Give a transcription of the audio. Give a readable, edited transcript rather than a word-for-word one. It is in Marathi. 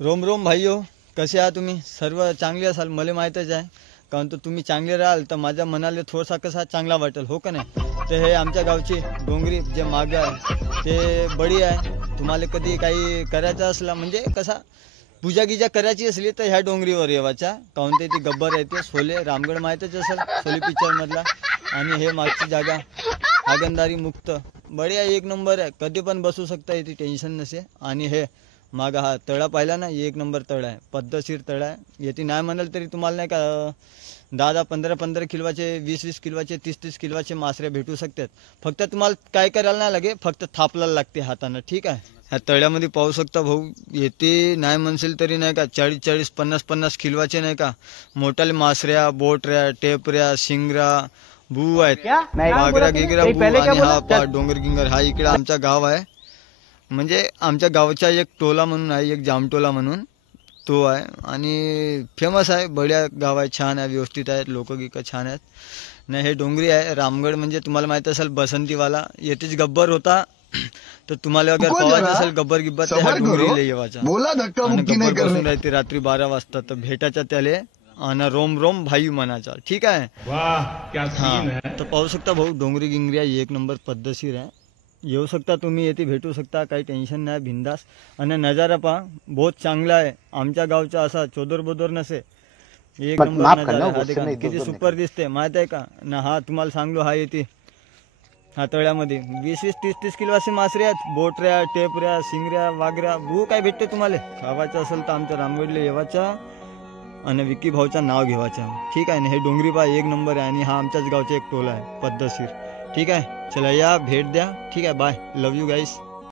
रोम रोम भाईयो, कसे आहात तुम्ही? सर्व चांगले असाल मला माहीतच आहे, कारण तर तुम्ही चांगले राहाल तर माझ्या मनाला थोडासा कसा चांगला वाटेल, हो का नाही? तर हे आमच्या गावची डोंगरी जे मागं आहे ते बडी आहे. तुम्हाला कधी काही करायचं असला म्हणजे कसा पूजा गिजा करायची असली तर ह्या डोंगरीवर येवाच्या, काहून ते ती गब्बर आहे ते सोले रामगड माहीतच असेल, सोले पिक्चरमधला. आणि हे मागची जागा हागणदारी मुक्त बढिया एक नंबर आहे, कधी पण बसू शकता, इथे टेन्शन नसे. आणि हे मागा हा तळा पाहिला ना, एक नंबर तळा आहे, पद्धतशीर तळा आहे. येते नाही म्हणाल तरी तुम्हाला नाही का 10-10, 15-15 किलोचे, 20-20 किलोचे, 30-30 किलोचे मासरे भेटू शकतात. फक्त तुम्हाला काय करायला नाही लागे, फक्त थापलायला लागते हातानं, ठीक आहे. ह्या तळ्यामध्ये पाहू शकता भाऊ, येते नाही म्हणशील तरी नाही का 40-40, 50-50 किलोचे नाही का मोठाले मासऱ्या, बोटऱ्या, टेपऱ्या, शिंगरा, बू आहेत, वागरा गिगरा बू. आणि हा डोंगर गिंगर हा इकडे आमचा गाव आहे, म्हणजे आमच्या गावचा एक टोला म्हणून आहे, एक जामटोला म्हणून तो आहे. आणि फेमस आहे, बढिया गाव आहे, छान आहे, व्यवस्थित आहेत, लोक गिक छान आहेत. नाही हे डोंगरी आहे रामगड, म्हणजे तुम्हाला माहित असेल बसंतीवाला येतेच गब्बर होता. तर तुम्हाला अगर पाहायचं असेल गब्बर गिब्बर तर ह्या डोंगरीला येवायचा. आणि गब्बर बसून राहते रात्री 12 वाजता, तर भेटायचा त्याले आणि रोम रोम भाई म्हणायचा, ठीक आहे. तर पाहू शकता भाऊ डोंगरी गिंगरी आहे, एक नंबर पद्धतशीर आहे. येऊ शकता तुम्ही, येथे भेटू शकता, काही टेन्शन नाही, बिंदास. आणि नजारा पहा बहुत चांगला आहे, आमच्या गावचा असा चोदर बोदर नसे, एक नंबर नजारा. हा देखा किती सुपर दिसते माहित आहे का ना. हा तुम्हाला सांगलो, हा येते हा तळ्यामध्ये 20-20, 30-30 किलो असे मासरे आहेत, बोटऱ्या, टेपऱ्या, शिंगऱ्या, वागऱ्या, बू काय भेटते तुम्हाला. खावायचं असेल तर आमच्या रामगडला येवाचा आणि विकी भाऊचं नाव घेवायचं, ठीक आहे ना. हे डोंगरी पहा एक नंबर आहे, आणि हा आमच्याच गावचा एक टोला आहे पद्धतशीर, ठीक आहे. चला या भेट द्या, ठीक आहे. Bye, love you guys.